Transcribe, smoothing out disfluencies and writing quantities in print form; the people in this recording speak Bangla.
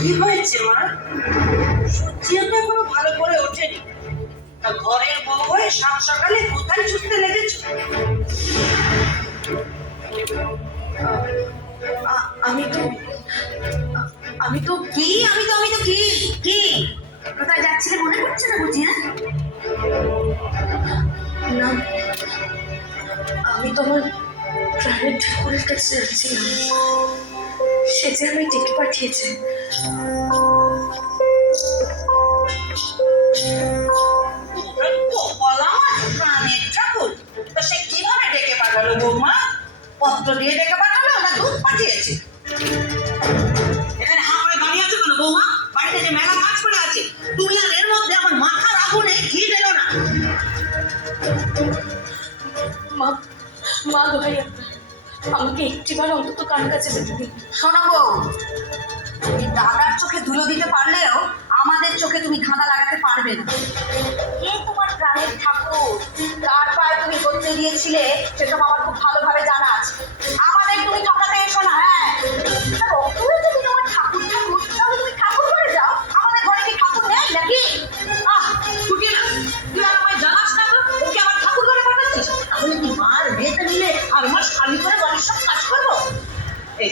কি হয়েছে মা? সূর্য তো এখনো ভালো করে ওঠেনি, তা ঘরের বউ হয়ে সাত সকালে কোথায় ছুটতে লেগেছো? আমি তো আমি তো কি কি কোথায় যাচ্ছিলে মনে পড়ছে না বুঝি? না, আমি তো আমার প্রাণের ঠাকুরের কাছে যাচ্ছিলাম। সে যে আমায় ডেকে পাঠিয়েছে। প্রাণের ঠাকুর তো সে কিভাবে ডেকে পাঠালো বৌমা? পত্র দিয়ে ডেকে পাঠালো না দুধ পাঠিয়েছে? এখানে হাঁ করে দাঁড়িয়ে আছো কেন বৌমা? বাড়িতে যে মেলা কাজ করে আছে, তুমি আর এর মধ্যে আমার মাথার আগুনে ঘি দিল না। মা মা দোহাই আমাকে একটিবার অন্তত কার কাছে যেতে দিন। শোনো বউ, তুমি দাদার চোখে ধুলো দিতে পারলেও আমাদের চোখে তুমি ধাঁধা লাগাতে পারবে না। কে তোমার প্রাণের ঠাকুর, কার পায়ে তুমি করতে দিয়েছিলে সেসব আমার খুব ভালোভাবে জানা আছে। আমাদের তুমি ঠকাতে এসো না। হ্যাঁ, তুমি যদি তোমার ঠাকুর ঠাকুর তাহলে তুমি ঠাকুর করে যাও। আমাদের ঘরে কি ঠাকুর নেই নাকি? ছুটি না, তুই আর আমায় জানাস না তো ওকে আবার ঠাকুর করে পাঠাচ্ছিস? তাহলে কি মার মেয়েতে মিলে আর মাস খালি করে বাড়ির সব কাজ করবো? এই